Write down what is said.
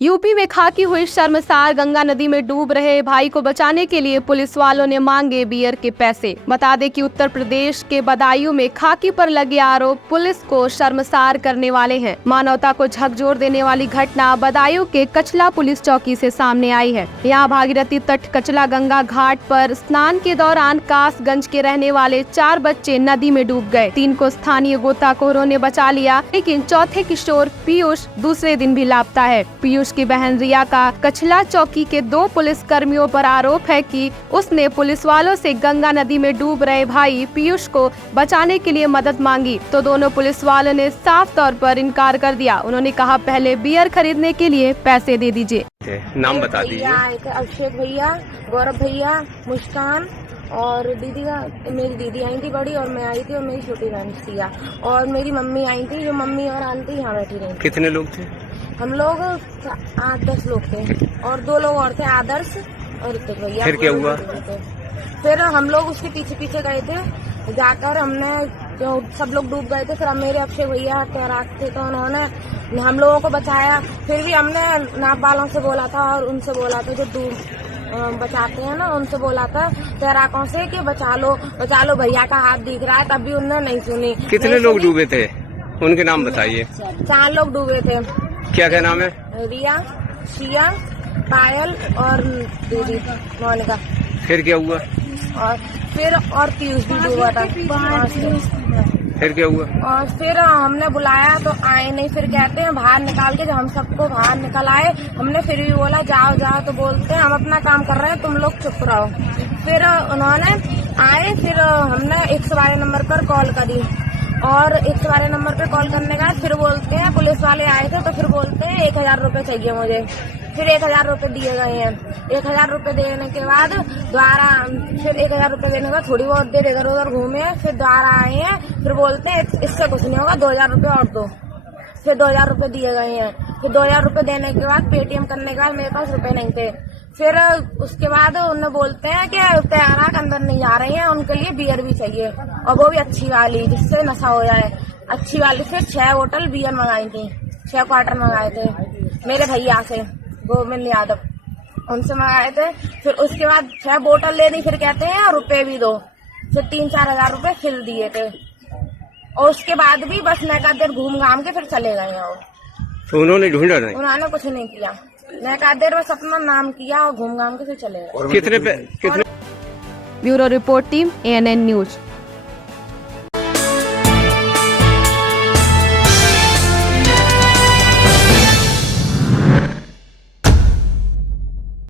UP में खाकी हुई शर्मसार गंगा नदी में डूब रहे भाई को बचाने के लिए पुलिस वालों ने मांगे बियर के पैसे। बता दें कि उत्तर प्रदेश के बदायूं में खाकी पर लगे आरोप पुलिस को शर्मसार करने वाले हैं। मानवता को झकझोर देने वाली घटना बदायूं के कचला पुलिस चौकी से सामने आई है। यहाँ भागीरथी तट कचला गंगा घाट पर स्नान के दौरान कासगंज के रहने वाले 4 बच्चे नदी में डूब गए। 3 को स्थानीय गोताखोरों ने बचा लिया, लेकिन चौथे किशोर पीयूष दूसरे दिन भी लापता है। पीयूष की बहन रिया का कचला चौकी के 2 पुलिस कर्मियों पर आरोप है कि उसने पुलिस वालों से गंगा नदी में डूब रहे भाई पीयूष को बचाने के लिए मदद मांगी, तो दोनों पुलिस वालों ने साफ तौर पर इनकार कर दिया। उन्होंने कहा, पहले बियर खरीदने के लिए पैसे दे दीजिए। नाम बता दीजिए। अभिषेक भैया, गौरव भैया, मुस्कान और दीदी का, मेरी दीदी आई थी बड़ी और मैं आई थी और मेरी छोटी बहन सिया और मेरी मम्मी आई थी। जो मम्मी और आंटी यहाँ बैठी रही। कितने लोग थे? हम लोग 8-10 लोग थे और 2 लोग और थे, आदर्श और ऋतिक भैया। फिर क्या हुआ? फिर हम लोग उसके पीछे पीछे गए थे, जाकर हमने जो सब लोग डूब गए थे। फिर मेरे अभिषेक भैया तैराक थे तो उन्होंने हम लोगों को बचाया। फिर भी हमने नाव वालों से बोला था और उनसे बोला था, जो बचाते हैं ना, उनसे बोला था तैराकों से कि बचा लो भैया का हाथ दिख रहा है, तब भी उन्होंने नहीं सुनी। कितने लोग डूबे थे? उनके नाम बताइए। 4 लोग डूबे थे। क्या क्या नाम है? रिया, शिया, पायल और दीदी मोनिका। फिर क्या हुआ? और पीयूष भी डूबा था। फिर क्या हुआ? और फिर हमने बुलाया तो आए नहीं। फिर कहते हैं बाहर निकाल के, जब हम सबको बाहर निकल आए, हमने फिर भी बोला जाओ जाओ, तो बोलते हैं हम अपना काम कर रहे हैं, तुम लोग चुप रहो। फिर उन्होंने आए, फिर हमने 112 नंबर पर कॉल करी और 112 नंबर पे कॉल करने के बाद फिर बोलते हैं, पुलिस वाले आए थे तो फिर बोलते हैं 1000 रुपए चाहिए मुझे। फिर 1000 रुपए दिए गए हैं। 1000 रुपए देने के बाद दोबारा फिर 1000 रुपए देने के बाद थोड़ी बहुत देर इधर उधर घूमे, फिर दोबारा आए हैं। फिर बोलते हैं इससे कुछ नहीं होगा, 2000 रुपए और दो। फिर 2000 रुपए दिए गए हैं। फिर 2000 रुपए देने के बाद पेटीएम करने के बाद मेरे पास रुपए नहीं थे। फिर उसके बाद उन्हें बोलते हैं कि तैराक अंदर नहीं जा रही हैं, उनके लिए बियर भी चाहिए और वो भी अच्छी वाली, जिससे नशा हो जाए, अच्छी वाली। फिर 6 बोतल बियर मंगाई थी, 6 क्वार्टर मंगाए थे मेरे भैया से, गोविंद यादव, उनसे मंगाए थे। फिर उसके बाद 6 बोतल ले दी। फिर कहते हैं रुपए भी दो। फिर 3-4 हजार रुपए फिर दिए थे और उसके बाद भी बस मैं देर घूम घाम के फिर चले गए। और तो उन्होंने ढूंढा नहीं? उन्होंने कुछ नहीं किया, मैं देर बस अपना नाम किया और घूम घाम के फिर चले गए। कितने? Bureau report team, ANN news.